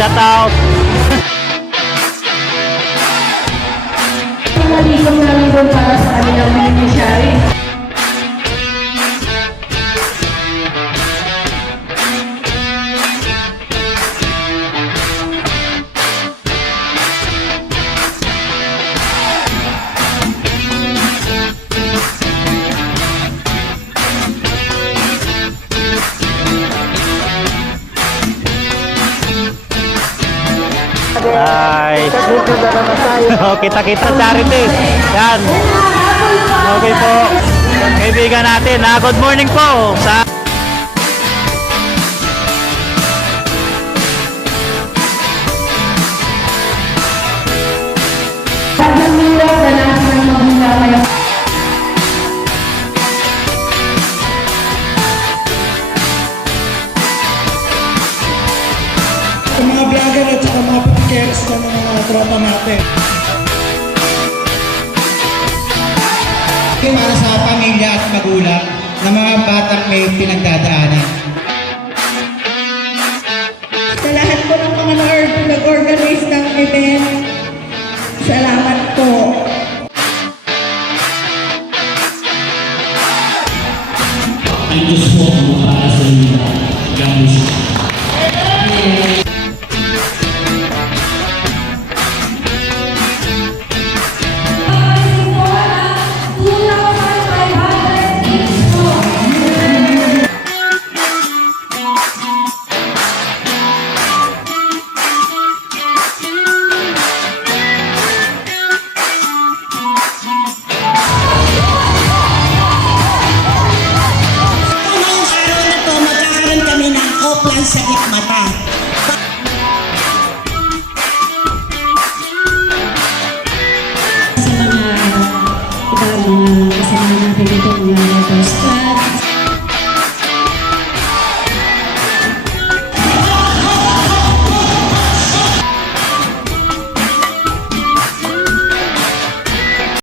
Shout out. Nalikom namin doon para sa kanilang beneficiary. Hi. Kita-kita charity. Yan. Okay po. Kaibigan natin. Good morning po. Sa Sa mga vlogger at saka mga pikers na mga tropa natin. Para sa pamilya at magulang ng mga batang may pinagdadaanan. Sa lahat po ng mga nag-organize ng event, salamat po. Ang Diyos po ang para sa inyo. God bless you. Ngayong araw na to, magkakaroon kami ng Oplan Sakit Mata.